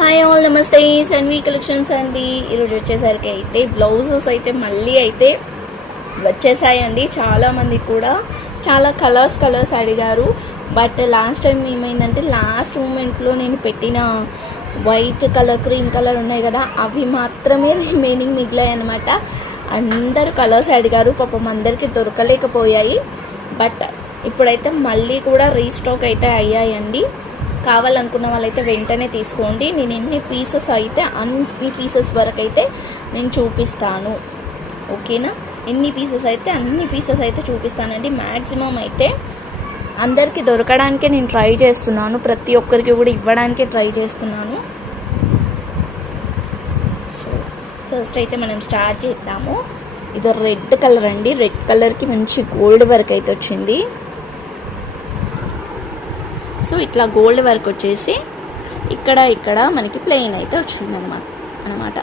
Hi all నమస్తే. Sanvi collections అండి. ఈరోజు వచ్చేసరికి అయితే బ్లౌజెస్ అయితే మళ్ళీ అయితే వచ్చేసాయండి. చాలామంది కూడా చాలా కలర్స్ కలర్స్ అడిగారు. బట్ లాస్ట్ టైం ఏమైందంటే లాస్ట్ మూమెంట్లో నేను పెట్టిన వైట్ కలర్ క్రీమ్ కలర్ ఉన్నాయి కదా అవి మాత్రమే రిమైనింగ్ మిగిలాయి అనమాట అందరు కలర్స్ అడిగారు. పాపం అందరికీ దొరకలేకపోయాయి. బట్ ఇప్పుడైతే మళ్ళీ కూడా రీస్టాక్ అయితే అయ్యాయండి. కావాలనుకున్న వాళ్ళైతే వెంటనే తీసుకోండి. నేను ఎన్ని పీసెస్ అయితే అన్ని పీసెస్ వరకు అయితే నేను చూపిస్తాను. ఓకేనా? ఎన్ని పీసెస్ అయితే అన్ని పీసెస్ అయితే చూపిస్తానండి. మ్యాక్సిమం అయితే అందరికీ దొరకడానికే నేను ట్రై చేస్తున్నాను. ప్రతి ఒక్కరికి కూడా ఇవ్వడానికే ట్రై చేస్తున్నాను. సో ఫస్ట్ అయితే మనం స్టార్ట్ చేద్దాము. ఇది రెడ్ కలర్ అండి. రెడ్ కలర్కి మంచి గోల్డ్ వర్క్ అయితే వచ్చింది. ఇట్లా గోల్డ్ వర్క్ వచ్చేసి ఇక్కడ ఇక్కడ మనకి ప్లెయిన్ అయితే వచ్చింది అనమాట అనమాట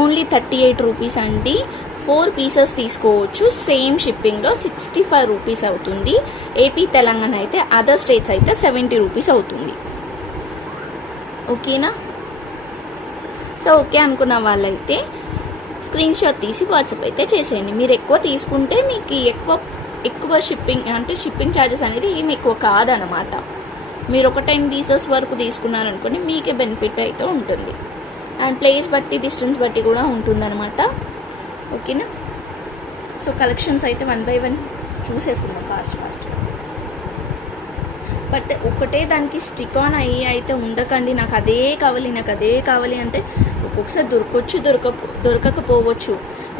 ఓన్లీ థర్టీ ఎయిట్ రూపీస్ అండి. ఫోర్ పీసెస్ తీసుకోవచ్చు. సేమ్ షిప్పింగ్లో సిక్స్టీ ఫైవ్ రూపీస్ అవుతుంది. ఏపీ తెలంగాణ అయితే అదర్ స్టేట్స్ అయితే సెవెంటీ రూపీస్ అవుతుంది. ఓకేనా? సో ఓకే అనుకున్న వాళ్ళైతే స్క్రీన్ షాట్ తీసి వాట్సాప్ అయితే చేసేయండి. మీరు ఎక్కువ తీసుకుంటే మీకు ఎక్కువ ఎక్కువ షిప్పింగ్ అంటే షిప్పింగ్ ఛార్జెస్ అనేది ఏమి ఎక్కువ కాదనమాట మీరు ఒక టెన్ పీసెస్ వరకు తీసుకున్నారనుకోండి మీకే బెనిఫిట్ అయితే ఉంటుంది. అండ్ ప్లేస్ బట్టి డిస్టెన్స్ బట్టి కూడా ఉంటుందన్నమాట. ఓకేనా? సో కలెక్షన్స్ అయితే వన్ బై వన్ చూసేసుకుందాం ఫాస్ట్ ఫాస్ట్. బట్ ఒకటే దానికి స్టిక్ ఆన్ అయ్యి అయితే ఉండకండి. నాకు అదే కావాలి నాకు అదే కావాలి అంటే ఒక్కొక్కసారి దొరకొచ్చు దొరక దొరకకపోవచ్చు.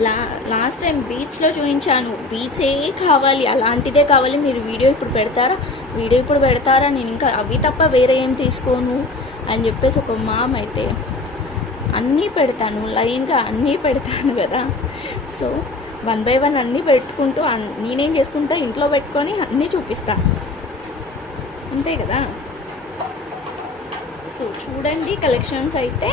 లా లాస్ట్ టైం బీచ్లో చూపించాను బీచే కావాలి అలాంటిదే కావాలి. మీరు వీడియో ఇప్పుడు పెడతారా? వీడియో ఇప్పుడు పెడతారా? నేను ఇంకా అవి తప్ప వేరే ఏం తీసుకోను అని చెప్పేసి ఒక మామ్ అయితే అన్నీ పెడతాను. లైన్గా అన్నీ పెడతాను కదా. సో వన్ బై వన్ అన్నీ పెట్టుకుంటూ నేనేం చేసుకుంటా? ఇంట్లో పెట్టుకొని అన్నీ చూపిస్తాను అంతే కదా? సో చూడండి కలెక్షన్స్ అయితే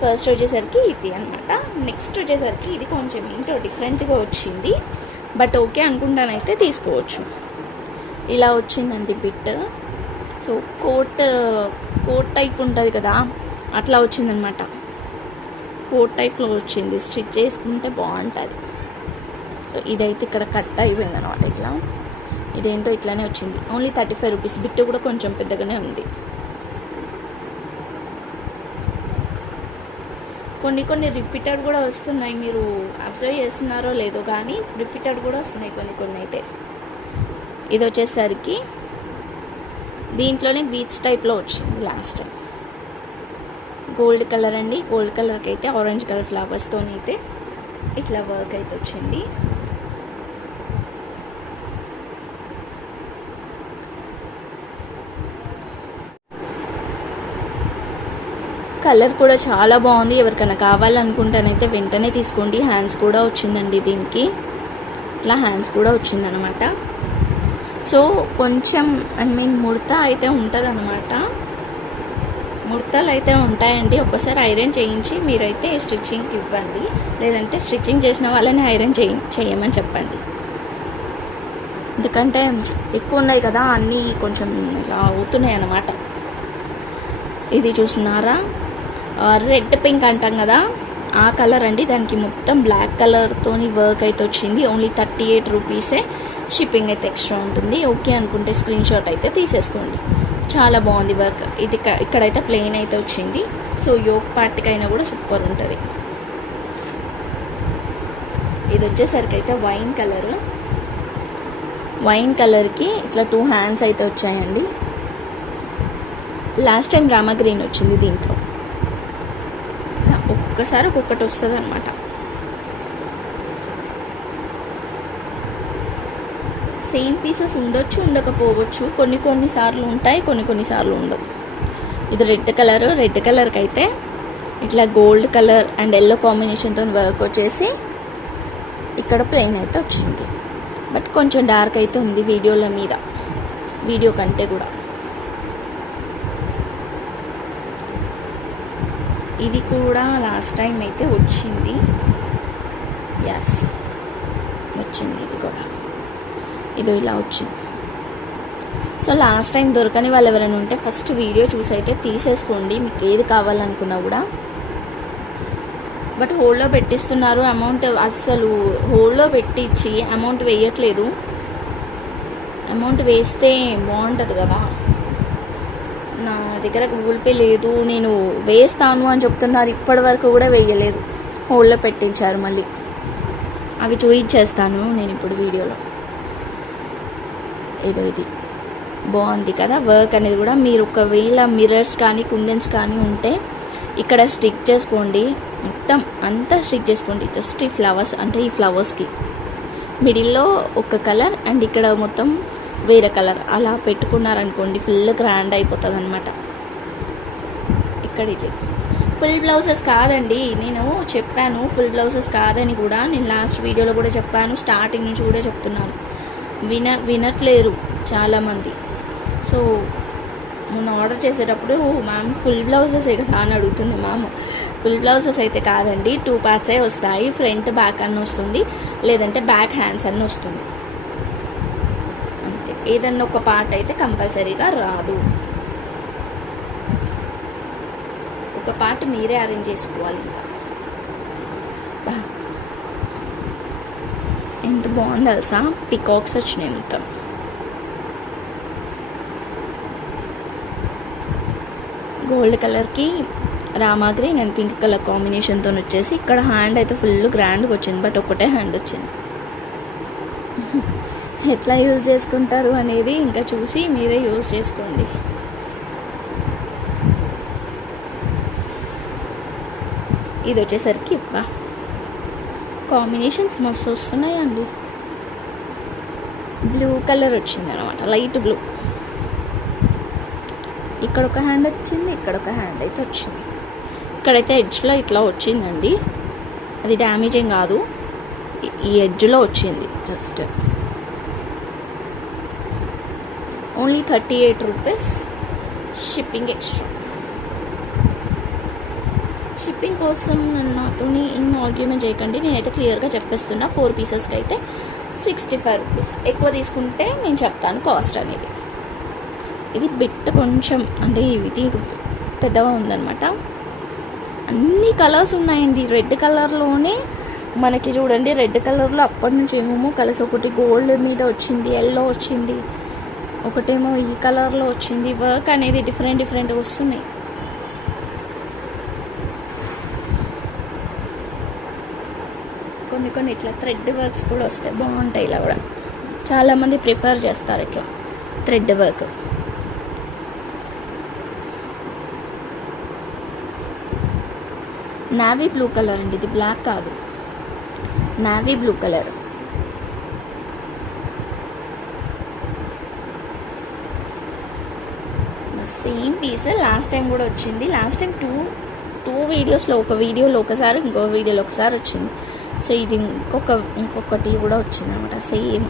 ఫస్ట్ వచ్చేసరికి ఇది అనమాట నెక్స్ట్ వచ్చేసరికి ఇది కొంచెం ఏంటో డిఫరెంట్గా వచ్చింది. బట్ ఓకే అనుకుంటానైతే తీసుకోవచ్చు. ఇలా వచ్చిందండి bit. So coat coat type ఉంటుంది కదా? అట్లా వచ్చిందనమాట కోట్ టైప్లో వచ్చింది. స్టిచ్ చేసుకుంటే బాగుంటుంది. సో ఇదైతే ఇక్కడ కట్ అయిపోయింది అనమాట ఇట్లా. ఇదేంటో ఇట్లానే వచ్చింది. Only thirty five rupees bit కూడా కొంచెం పెద్దగానే ఉంది. కొన్ని కొన్ని రిపీటెడ్ కూడా వస్తున్నాయి. మీరు అబ్జర్వ్ చేస్తున్నారో లేదో కానీ రిపీటెడ్ కూడా వస్తున్నాయి కొన్ని కొన్ని అయితే. ఇది వచ్చేసరికి దీంట్లోనే బీచ్ టైప్లో వచ్చింది లాస్ట్ టైం గోల్డ్ కలర్ అండి గోల్డ్ కలర్కి అయితే ఆరెంజ్ కలర్ ఫ్లవర్స్తో అయితే ఇట్లా వర్క్ అయితే వచ్చింది. కలర్ కూడా చాలా బాగుంది. ఎవరికైనా కావాలనుకుంటానైతే వెంటనే తీసుకోండి. హ్యాండ్స్ కూడా వచ్చిందండి దీనికి. ఇట్లా హ్యాండ్స్ కూడా వచ్చిందనమాట. సో కొంచెం ఐ మీన్ ముడత అయితే ఉంటుంది అనమాట ముడతలు అయితే ఉంటాయండి. ఒక్కసారి ఐరన్ చేయించి మీరైతే స్టిచ్చింగ్కి ఇవ్వండి. లేదంటే స్టిచ్చింగ్ చేసిన వాళ్ళని ఐరన్ చేయి చేయమని చెప్పండి. ఎందుకంటే ఎక్కువ ఉన్నాయి కదా అన్నీ కొంచెం ఇలా అవుతున్నాయి అన్నమాట ఇది చూస్తున్నారా? రెడ్ పింక్ అంటాం కదా ఆ కలర్ అండి. దానికి మొత్తం బ్లాక్ కలర్తోని వర్క్ అయితే వచ్చింది. ఓన్లీ థర్టీ ఎయిట్ రూపీసే షిప్పింగ్ అయితే ఎక్స్ట్రా ఉంటుంది. ఓకే అనుకుంటే స్క్రీన్ షాట్ అయితే తీసేసుకోండి. చాలా బాగుంది వర్క్. ఇది ఇక్కడైతే ప్లెయిన్ అయితే వచ్చింది. సో యోగ్ పార్ట్కైనా కూడా సూపర్ ఉంటుంది. ఇది వచ్చేసరికి అయితే వైన్ కలర్. వైన్ కలర్కి ఇట్లా టూ హ్యాండ్స్ అయితే వచ్చాయండి. లాస్ట్ టైం రామా గ్రీన్ వచ్చింది దీంట్లో. ఒక్కొక్కసారి ఒక్కొక్కటి వస్తుంది అనమాట సేమ్ పీసెస్ ఉండొచ్చు ఉండకపోవచ్చు కొన్ని కొన్ని సార్లు ఉంటాయి కొన్ని కొన్ని సార్లు ఉండవు. ఇది రెడ్ కలర్ రెడ్ కలర్కి అయితే ఇట్లా గోల్డ్ కలర్ అండ్ ఎల్లో కాంబినేషన్తో వర్క్ వచ్చేసి ఇక్కడ ప్లెయిన్ అయితే వచ్చింది. బట్ కొంచెం డార్క్ అయితే ఉంది వీడియోల మీద. వీడియో కంటే కూడా. ఇది కూడా లాస్ట్ టైం అయితే వచ్చింది. ఎస్ వచ్చింది ఇది కూడా. ఇది ఇలా వచ్చింది. సో లాస్ట్ టైం దొరకని వాళ్ళు ఎవరైనా ఉంటే ఫస్ట్ వీడియో చూసి అయితే తీసేసుకోండి. మీకు ఏది కావాలనుకున్నా కూడా. బట్ హోల్డ్లో పెట్టిస్తున్నారు అమౌంట్ అసలు హోల్డ్లో పెట్టించి అమౌంట్ వేయట్లేదు. అమౌంట్ వేస్తే బాగుంటుంది కదా. దగ్గర గూగుల్ పే లేదు నేను వేస్తాను అని చెప్తున్నారు ఇప్పటి వరకు కూడా వేయలేదు. హోల్లో పెట్టించారు మళ్ళీ. అవి చూయించేస్తాను నేను ఇప్పుడు వీడియోలో. ఏదో ఇది. బాగుంది కదా వర్క్ అనేది కూడా. మీరు ఒకవేళ మిర్రర్స్ కానీ కుందన్స్ కానీ ఉంటే ఇక్కడ స్టిక్ చేసుకోండి. మొత్తం అంతా స్టిక్ చేసుకోండి. జస్ట్ ఈ ఫ్లవర్స్ అంటే ఈ ఫ్లవర్స్కి. మిడిల్లో ఒక కలర్ అండ్ ఇక్కడ మొత్తం వేరే కలర్. అలా పెట్టుకున్నారనుకోండి ఫుల్ గ్రాండ్ అయిపోతుంది అనమాట ఇక్కడ ఇది. ఫుల్ బ్లౌజెస్ కాదండి. నేను చెప్పాను ఫుల్ బ్లౌజెస్ కాదని కూడా నేను లాస్ట్ వీడియోలో కూడా చెప్పాను. స్టార్టింగ్ నుంచి కూడా చెప్తున్నాను. విన వినట్లేరు చాలామంది. సో మొన్న ఆర్డర్ చేసేటప్పుడు మ్యామ్ ఫుల్ బ్లౌజెస్ కదా అని అడుగుతుంది మ్యామ్ ఫుల్ బ్లౌజెస్ అయితే కాదండి. టూ పార్ట్సే వస్తాయి. ఫ్రంట్ బ్యాక్ అన్న వస్తుంది. లేదంటే బ్యాక్ హ్యాండ్స్ అన్న వస్తుంది. అంతే. ఏదన్నా ఒక పార్ట్ అయితే కంపల్సరీగా రాదు. ఒక పార్ట్ మీరే అరేంజ్ చేసుకోవాలి ఇంకా. ఎంత బాగుంది తెలుసా? పికాక్స్ వచ్చినాయి మొత్తం. గోల్డ్ కలర్కి Rama green and pink colour కాంబినేషన్తో వచ్చేసి ఇక్కడ హ్యాండ్ అయితే ఫుల్ గ్రాండ్గా వచ్చింది బట్ ఒకటే హ్యాండ్ వచ్చింది. ఎట్లా యూజ్ చేసుకుంటారు అనేది ఇంకా చూసి మీరే యూజ్ చేసుకోండి. ఇది వచ్చేసరికి బా. కాంబినేషన్స్ మస్తు వస్తున్నాయండి. బ్లూ కలర్ వచ్చింది అనమాట లైట్ బ్లూ ఇక్కడ ఒక హ్యాండ్ వచ్చింది ఇక్కడ ఒక హ్యాండ్ అయితే వచ్చింది. ఇక్కడైతే ఎడ్జ్లో ఇట్లా వచ్చిందండి. అది డ్యామేజ్ ఏం కాదు. ఈ- ఈ ఎడ్జ్లో వచ్చింది just only thirty eight rupees shipping extra shipping కోసం నన్ను నాతో ఏం ఆర్గ్యుమెంట్ చేయకండి. నేనైతే క్లియర్గా చెప్పేస్తున్నా. ఫోర్ పీసెస్కి అయితే సిక్స్టీ ఫైవ్ రూపీస్. ఎక్కువ తీసుకుంటే నేను చెప్తాను కాస్ట్ అనేది. ఇది బిట్ కొంచెం అంటే ఇది పెద్దగా ఉందన్నమాట. అన్ని కలర్స్ ఉన్నాయండి. రెడ్ కలర్లోనే మనకి చూడండి రెడ్ కలర్లో అప్పటి నుంచి ఏమేమో కలర్స్ ఒకటి గోల్డ్ మీద వచ్చింది ఎల్లో వచ్చింది ఒకటేమో ఈ కలర్లో వచ్చింది. వర్క్ అనేది డిఫరెంట్ డిఫరెంట్గా వస్తున్నాయి. కొన్ని కొన్ని ఇట్లా థ్రెడ్ వర్క్స్ కూడా వస్తాయి. బాగుంటాయి ఇలా కూడా. చాలామంది ప్రిఫర్ చేస్తారు ఇట్లా thread work. Navy blue colour అండి. ఇది బ్లాక్ కాదు. Navy blue colour. Same piece last time కూడా వచ్చింది. లాస్ట్ టైం టూ టూ వీడియోస్లో ఒక వీడియోలో ఒకసారి ఇంకో వీడియోలో ఒకసారి వచ్చింది. సో ఇది ఇంకొక ఇంకొకటి కూడా వచ్చింది అనమాట same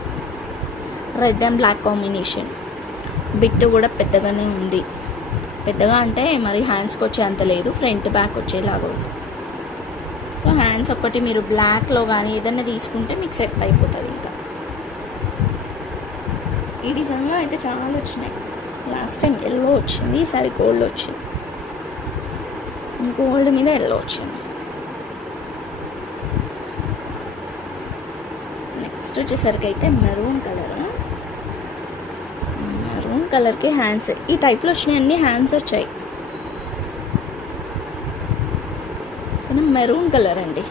red and black combination bit కూడా పెద్దగానే ఉంది. పెద్దగా అంటే మరి హ్యాండ్స్కి వచ్చే అంత లేదు ఫ్రంట్ బ్యాక్ వచ్చేలాగా ఉంది. సో హ్యాండ్స్ ఒకటి మీరు బ్లాక్లో కానీ ఏదైనా తీసుకుంటే మీకు సెట్ అయిపోతుంది ఇంకా. ఈ డిజైన్లో అయితే చాలా వచ్చినాయి. లాస్ట్ టైం ఎల్లో వచ్చింది ఈసారి గోల్డ్ వచ్చింది. గోల్డ్ మీద ఎల్లో వచ్చింది. నెక్స్ట్ వచ్చేసరికి అయితే మెరూన్ కలర్. మెరూన్ కలర్కి హ్యాండ్స్. ఈ టైప్లో వచ్చినాయి అన్ని హ్యాండ్స్ వచ్చాయి. కానీ మెరూన్ కలర్ అండి.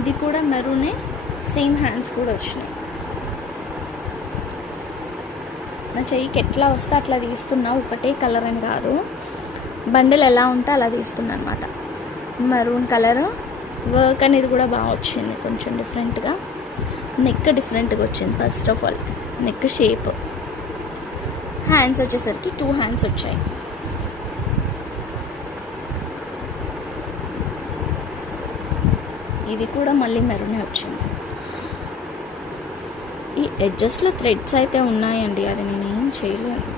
ఇది కూడా మెరూనే సేమ్ హ్యాండ్స్ కూడా వచ్చినాయి. నా చెయ్యికి ఎట్లా వస్తే అట్లా తీస్తున్నా ఒకటే కలర్ అని కాదు. బండిల్ ఎలా ఉంటే అలా తీస్తున్నా అనమాట మెరూన్ కలర్ వర్క్ అనేది కూడా బాగా వచ్చింది. కొంచెం డిఫరెంట్గా నెక్ డిఫరెంట్గా వచ్చింది first of all neck shape hands వచ్చేసరికి టూ హ్యాండ్స్ వచ్చాయి. ఇది కూడా మళ్ళీ మెరూనే వచ్చింది. ఈ ఎడ్జస్ట్లో థ్రెడ్స్ అయితే ఉన్నాయండి. అది నేనేం చేయలేను.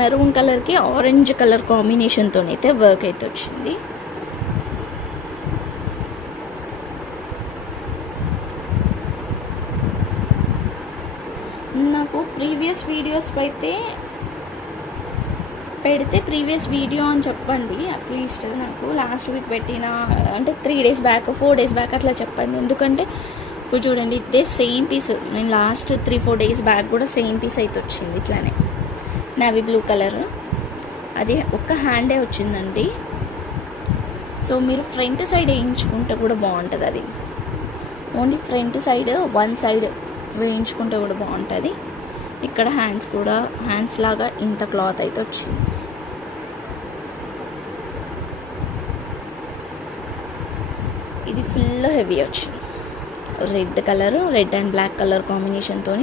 మెరూన్ కలర్కి ఆరెంజ్ కలర్ కాంబినేషన్తోనైతే వర్క్ అయితే వచ్చింది. నాకు ప్రీవియస్ వీడియోస్ అయితే పెడితే ప్రీవియస్ వీడియో అని చెప్పండి. అట్లీస్ట్ నాకు లాస్ట్ వీక్ పెట్టిన అంటే three days back four days back అట్లా చెప్పండి. ఎందుకంటే ఇప్పుడు చూడండి ఇదే సేమ్ పీస్. నేను last three four days back కూడా సేమ్ పీస్ అయితే వచ్చింది ఇట్లానే. నావీ బ్లూ కలర్ అది ఒక్క హ్యాండే వచ్చిందండి. సో మీరు ఫ్రంట్ సైడ్ వేయించుకుంటే కూడా బాగుంటుంది అది. Only front side one side వేయించుకుంటే కూడా బాగుంటుంది. ఇక్కడ హ్యాండ్స్ కూడా హ్యాండ్స్ లాగా ఇంత క్లాత్ అయితే వచ్చింది. ఇది ఫుల్ హెవీ వచ్చింది. Red colour red and black colour కాంబినేషన్తో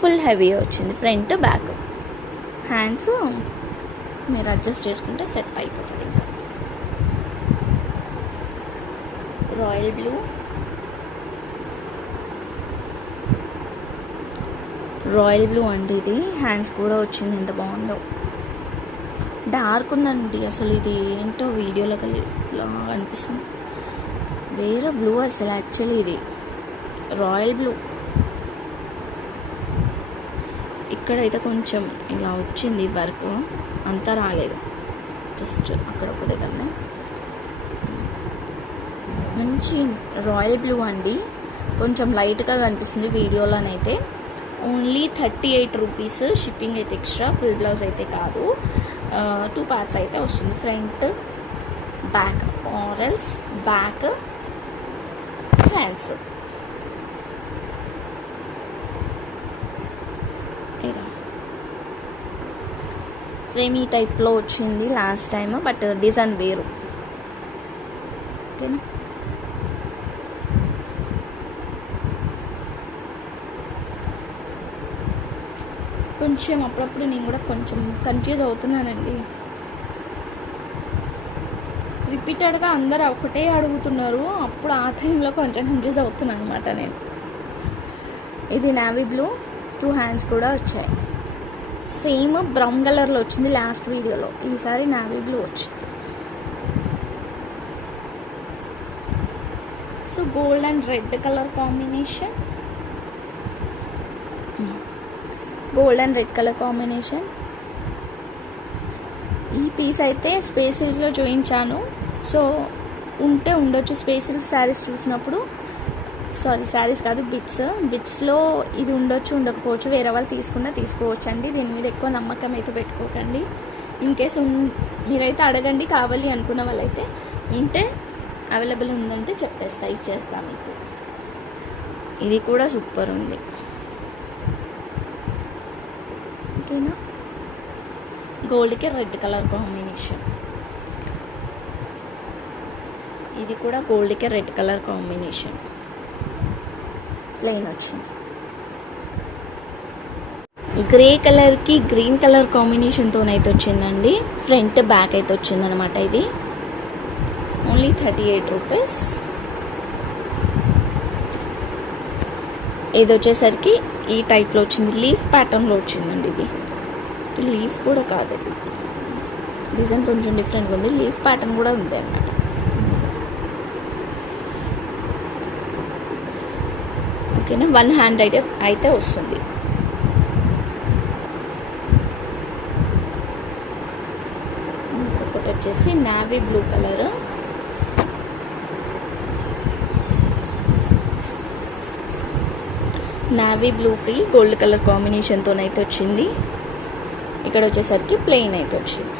ఫుల్ హెవీ వచ్చింది. ఫ్రంట్ బ్యాక్ హ్యాండ్స్ మీరు అడ్జస్ట్ చేసుకుంటే సెట్ అయిపోతుంది. Royal blue. రాయల్ బ్లూ అండి ఇది. హ్యాండ్స్ కూడా వచ్చింది. ఎంత బాగుందో. డార్క్ ఉందండి. అసలు ఇది ఏంటో వీడియోలో కలిగి ఇట్లా అనిపిస్తుంది. వేరే బ్లూ అసలు యాక్చువల్లీ ఇది. Royal blue. ఇక్కడైతే కొంచెం ఇలా వచ్చింది వర్క్ అంతా రాలేదు. జస్ట్ అక్కడ ఒక దగ్గరనే. మంచి రాయల్ బ్లూ అండి. కొంచెం లైట్గా కనిపిస్తుంది వీడియోలోనైతే. Only thirty eight rupees shipping అయితే ఎక్స్ట్రా ఫుల్ బ్లౌజ్ అయితే కాదు. టూ పార్ట్స్ అయితే వస్తుంది. ఫ్రంట్ బ్యాక్ ఆరల్స్ బ్యాక్ హ్యాండ్స్ ఇలా సేమ్ ఈ టైప్లో వచ్చింది లాస్ట్ టైం బట్ డిజైన్ వేరు. ఓకేనా కొంచెం అప్పుడప్పుడు నేను కూడా కొంచెం కన్ఫ్యూజ్ అవుతున్నానండి. రిపీటెడ్గా అందరు ఒకటే అడుగుతున్నారు అప్పుడు ఆ టైంలో కొంచెం కన్ఫ్యూజ్ అవుతున్నాను అనమాట నేను. ఇది నావీ బ్లూ టూ హ్యాండ్స్ కూడా వచ్చాయి. సేమ్ బ్రౌన్ కలర్లో వచ్చింది లాస్ట్ వీడియోలో. ఈసారి నావీ బ్లూ వచ్చింది. So gold and red colour combination. Gold and red colour combination. ఈ పీస్ అయితే స్పేసిల్స్లో చూపించాను సో ఉంటే ఉండొచ్చు స్పేసిల్ శారీస్ చూసినప్పుడు. సారీ శారీస్ కాదు బిట్స్. బిట్స్లో ఇది ఉండొచ్చు ఉండకపోవచ్చు వేరే వాళ్ళు తీసుకున్నా తీసుకోవచ్చు అండి దీని మీద ఎక్కువ నమ్మకం అయితే పెట్టుకోకండి. ఇన్ కేస్ మీరైతే అడగండి కావాలి అనుకున్న వాళ్ళైతే ఉంటే అవైలబుల్ ఉందంటే చెప్పేస్తా ఇచ్చేస్తా మీకు. ఇది కూడా సూపర్ ఉంది. ఓకేనా? గోల్డ్కి రెడ్ కలర్ కాంబినేషన్. ఇది కూడా గోల్డ్కి రెడ్ కలర్ కాంబినేషన్. లైన్ వచ్చింది. గ్రే కలర్కి గ్రీన్ కలర్ కాంబినేషన్తో అయితే వచ్చిందండి. ఫ్రంట్ బ్యాక్ అయితే వచ్చిందనమాట ఇది. Only thirty eight rupees. ఇది వచ్చేసరికి ఈ టైప్లో వచ్చింది. లీఫ్ ప్యాటర్న్లో వచ్చిందండి ఇది. లీఫ్ కూడా కాదు. డిజైన్ కొంచెం డిఫరెంట్గా ఉంది. లీఫ్ ప్యాటర్న్ కూడా ఉంది అన్నమాట. ఓకేనా వన్ హ్యాండ్ అయితే వస్తుంది. ఇంకొకటి వచ్చేసి నావీ బ్లూ కలర్ నావీ బ్లూకి గోల్డ్ కలర్ కాంబినేషన్తో అయితే వచ్చింది. ఇక్కడ వచ్చేసరికి ప్లెయిన్ అయితే వచ్చింది.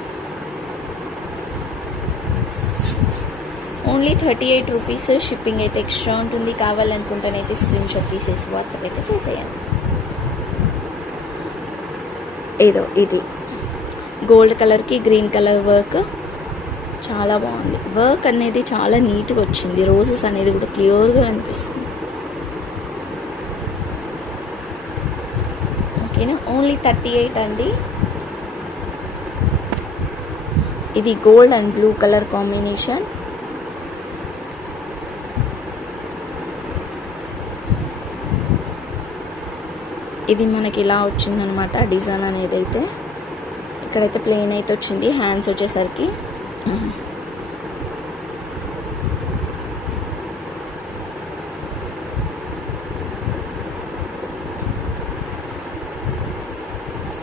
Only thirty eight rupees shipping అయితే ఎక్స్ట్రా ఉంటుంది. కావాలనుకుంటేనైతే స్క్రీన్ షాట్ తీసేసి వాట్సాప్ అయితే చేసేయండి. ఏదో ఇది. గోల్డ్ కలర్కి గ్రీన్ కలర్ వర్క్. చాలా బాగుంది. వర్క్ అనేది చాలా నీట్గా వచ్చింది. రోజెస్ అనేది కూడా క్లియర్గా అనిపిస్తుంది. ఓకేనా? ఓన్లీ థర్టీ ఎయిట్ అండి. ఇది gold and blue colour combination. ఇది మనకి ఇలా వచ్చిందనమాట డిజైన్ అనేది అయితే. ఇక్కడైతే ప్లెయిన్ అయితే వచ్చింది హ్యాండ్స్ వచ్చేసరికి.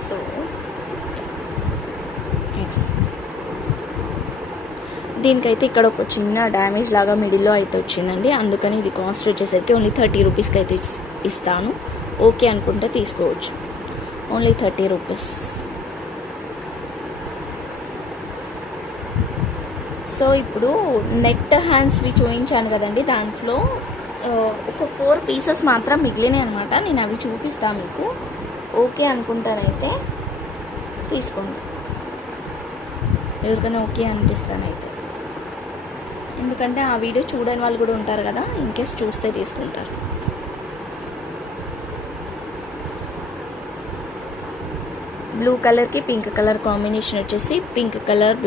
సో దీనికైతే ఇక్కడ ఒక చిన్న డ్యామేజ్ లాగా మిడిల్లో అయితే వచ్చిందండి. అందుకని ఇది కాస్ట్ వచ్చేసరికి ఓన్లీ థర్టీ రూపీస్కి అయితే ఇస్తాను. ఓకే అనుకుంటే తీసుకోవచ్చు. ఓన్లీ థర్టీ రూపీస్ సో ఇప్పుడు నెట్ హ్యాండ్స్వి చూపించాను కదండి. దాంట్లో ఒక ఫోర్ పీసెస్ మాత్రం మిగిలినాయి అనమాట నేను అవి చూపిస్తాను మీకు. ఓకే అనుకుంటానైతే తీసుకోండి. ఎవరికైనా ఓకే అనిపిస్తానైతే. ఎందుకంటే ఆ వీడియో చూడని వాళ్ళు కూడా ఉంటారు కదా ఇన్కేస్ చూస్తే తీసుకుంటారు. బ్లూ కలర్కి పింక్ కలర్ కాంబినేషన్ వచ్చేసి పింక్ కలర్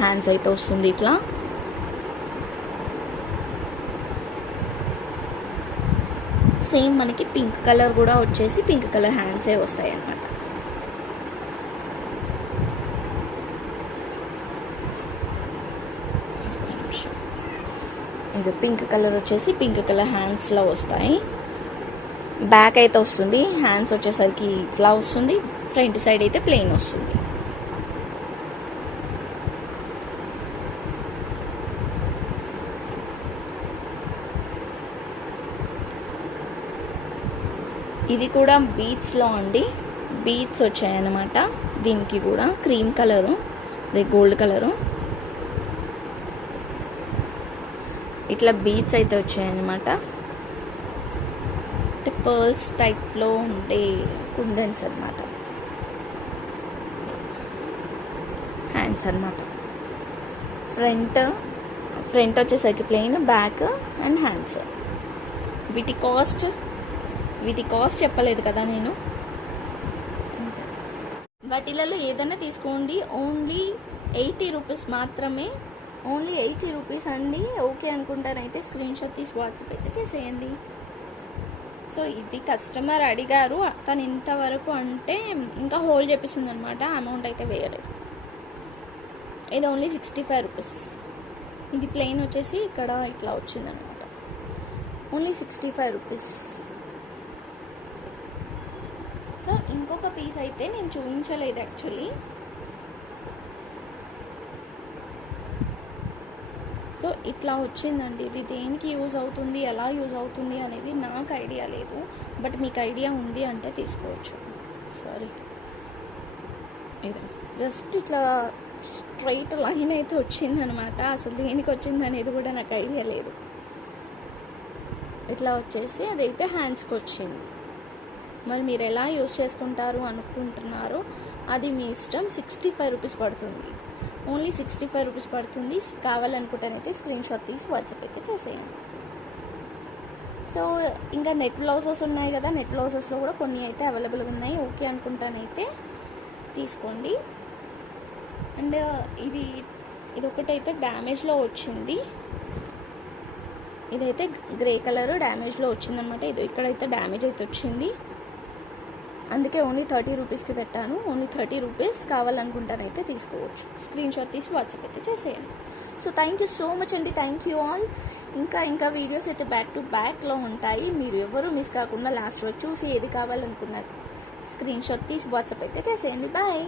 హ్యాండ్స్ అయితే వస్తుంది ఇట్లా. సేమ్ మనకి పింక్ కలర్ కూడా వచ్చేసి పింక్ కలర్ హ్యాండ్సే వస్తాయి అన్నమాట. నిమిషం. ఇది పింక్ కలర్ వచ్చేసి పింక్ కలర్ హ్యాండ్స్లో వస్తాయి. బ్యాక్ అయితే వస్తుంది. హ్యాండ్స్ వచ్చేసరికి ఇట్లా వస్తుంది. ఫ్రంట్ సైడ్ అయితే ప్లెయిన్ వస్తుంది. ఇది కూడా బీచ్లో అండి. బీచ్ వచ్చాయన్నమాట. దీనికి కూడా క్రీమ్ కలరు అదే గోల్డ్ కలరు. ఇట్లా బీచ్ అయితే వచ్చాయన్నమాట. అంటే పర్ల్స్ టైప్లో ఉండే కుందన్స్ అనమాట హ్యాండ్స్ అనమాట ఫ్రంట్ ఫ్రంట్ వచ్చేసరికి ప్లెయిన్ బ్యాక్ అండ్ హ్యాండ్స్ వీటి కాస్ట్ వీటి కాస్ట్ చెప్పలేదు కదా నేను. వాటిలలో ఏదైనా తీసుకోండి. ఓన్లీ ఎయిటీ రూపీస్ మాత్రమే. ఓన్లీ ఎయిటీ రూపీస్ అండి. ఓకే అనుకుంటానైతే స్క్రీన్ షాట్ తీసి వాట్సాప్ అయితే చేసేయండి. సో ఇది కస్టమర్ అడిగారు. తను ఇంతవరకు అంటే ఇంకా హోల్డ్ చేపిస్తుంది అనమాట అమౌంట్ అయితే వేయలేదు. ఇది ఓన్లీ సిక్స్టీ ఫైవ్ రూపీస్. ఇది ప్లెయిన్ వచ్చేసి ఇక్కడ ఇట్లా వచ్చిందనమాట. Only sixty five rupees. So ఇంకొక పీస్ అయితే నేను చూపించలేదు యాక్చువల్లీ సో ఇట్లా వచ్చిందండి. ఇది దేనికి యూజ్ అవుతుంది ఎలా యూజ్ అవుతుంది అనేది నాకు ఐడియా లేదు. బట్ మీకు ఐడియా ఉంది అంటే తీసుకోవచ్చు. సారీ ఇది. జస్ట్ ఇట్లా స్ట్రైట్ లైన్ అయితే వచ్చిందనమాట. అసలు దేనికి వచ్చింది అనేది కూడా నాకు ఐడియా లేదు. ఇట్లా వచ్చేసి అదైతే హ్యాండ్స్కి వచ్చింది. మరి మీరు ఎలా యూస్ చేసుకుంటారు అనుకుంటున్నారో అది మీ ఇష్టం. సిక్స్టీ ఫైవ్ రూపీస్ పడుతుంది. ఓన్లీ సిక్స్టీ ఫైవ్ రూపీస్ పడుతుంది. కావాలనుకుంటానైతే స్క్రీన్ షాట్ తీసి వాట్సాప్ అయితే చేసేయండి. సో ఇంకా నెట్ బ్లౌజెస్ ఉన్నాయి కదా నెట్ బ్లౌజెస్లో కూడా కొన్ని అయితే అవైలబుల్గా ఉన్నాయి. ఓకే అనుకుంటానైతే తీసుకోండి. అండ్ ఇది ఇది ఒకటైతే డ్యామేజ్లో వచ్చింది. ఇదైతే గ్రే కలర్ డ్యామేజ్లో వచ్చిందనమాట ఇది ఇక్కడైతే డ్యామేజ్ అయితే వచ్చింది. అందుకే ఓన్లీ థర్టీ రూపీస్కి పెట్టాను. ఓన్లీ థర్టీ రూపీస్ కావాలనుకుంటానైతే తీసుకోవచ్చు. స్క్రీన్ షాట్ తీసి వాట్సాప్ అయితే చేసేయండి. So thank you so much అండి. Thank you all. ఇంకా ఇంకా వీడియోస్ అయితే బ్యాక్ టు బ్యాక్లో ఉంటాయి. మీరు ఎవరు మిస్ కాకుండా లాస్ట్ రోజు చూసి ఏది కావాలనుకున్నారు స్క్రీన్ షాట్ తీసి వాట్సాప్ అయితే చేసేయండి. బాయ్.